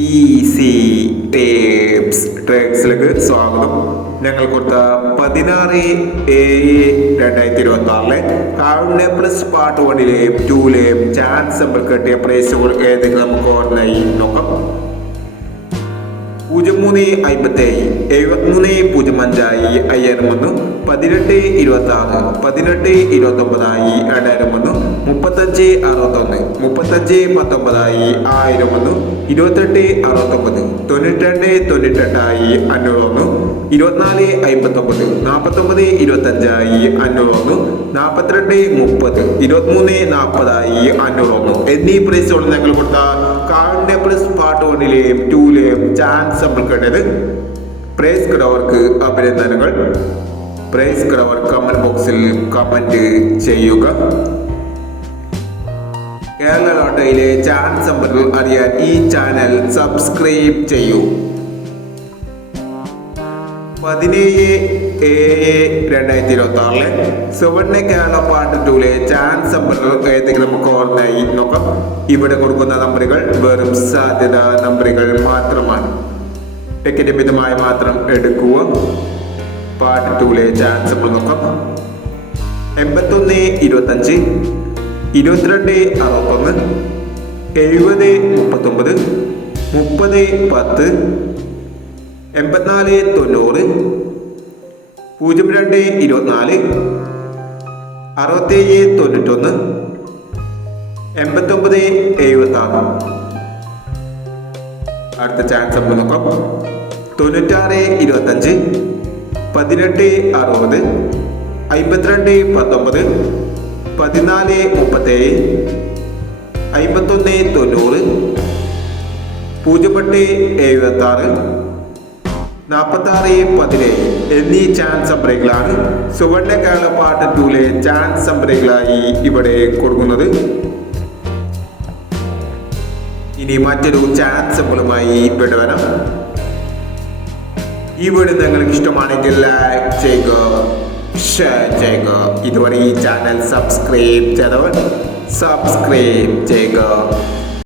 Easy ട്രേഡ്സിലേക്ക് സ്വാഗതം. ഞങ്ങൾ കൊടുത്ത 16/7/2026 കാവുണ്യ പ്ലസ് പാർട്ട് 1ലെയും 2ലെയും ചാൻസ് നമ്പർ കെട്ടിയ പ്രൈസുകൾ ഏതെങ്കിലും നമുക്ക് ഓർമ്മയായി നോക്കാം. 0357 7305 5001 1826 1829 2001 3561 3519 1001 2869 9298 501 2459 49 25 501 42 30 23 40 501 എന്നീ പ്രൈസുകൾ ഞങ്ങൾ കൊടുത്ത കാവുണ്യ പ്ലസ് പാർട്ട് 1ലെയും 2ലെയും ചാൻസ് നമ്മൾ കേട്ടത്. പ്രൈസ് കിടവർക്ക് അഭിനന്ദനങ്ങൾ. പ്രൈസ് കിടവർ കമന്റ് ബോക്സിൽ കമന്റ് ചെയ്യുക. കേരള ലോട്ടറിയിലെ ചാൻസ് നമ്പറുകൾ അറിയാൻ ഈ ചാനൽ സബ്സ്ക്രൈബ് ചെയ്യൂ. 17/7/2026 സുവർണ്ണ കേരള പാർട്ട് 2ലെ ചാൻസ് നമ്പറുകൾ ഏതെങ്കിലും നമുക്ക് ഓർമ്മയായി നോക്കാം. ഇവിടെ കൊടുക്കുന്ന നമ്പറുകൾ വെറും സാധ്യത നമ്പറുകൾ മാത്രമാണ്. ടിക്കറ്റ് മിതമായി മാത്രം എടുക്കുക. പാർട്ട് 2ലെ ചാൻസ് നമ്പർ നോക്കാം. 81-25 22-61 70-39 30-10 84-90 02-24 67-91 89-76. അടുത്ത ചാൻസ് നമ്മൾ നോക്കാം. 96-25 18-60 52-19 14-37 51-90 08-76 46-17 എന്നീ ചാൻസ് നമ്പറുകളാണ് സുവർണ്ണ കേരള പാർട്ട് 2ലെ ചാൻസ് നമ്പറുകളായി ഇവിടെ കൊടുക്കുന്നത്. ഇനി മറ്റൊരു ചാൻസ് നമ്പറുമായി ഇവിടെ വരാം. ഈ വീഡിയോ നിങ്ങൾക്ക് ഇഷ്ടമാണെങ്കിൽ ലൈക്ക് ചെയ്യുക, ഷെയർ ചെയ്യുക. ഇതുവരെ ഈ ചാനൽ സബ്സ്ക്രൈബ് ചെയ്തവർ സബ്സ്ക്രൈബ് ചെയ്യുക.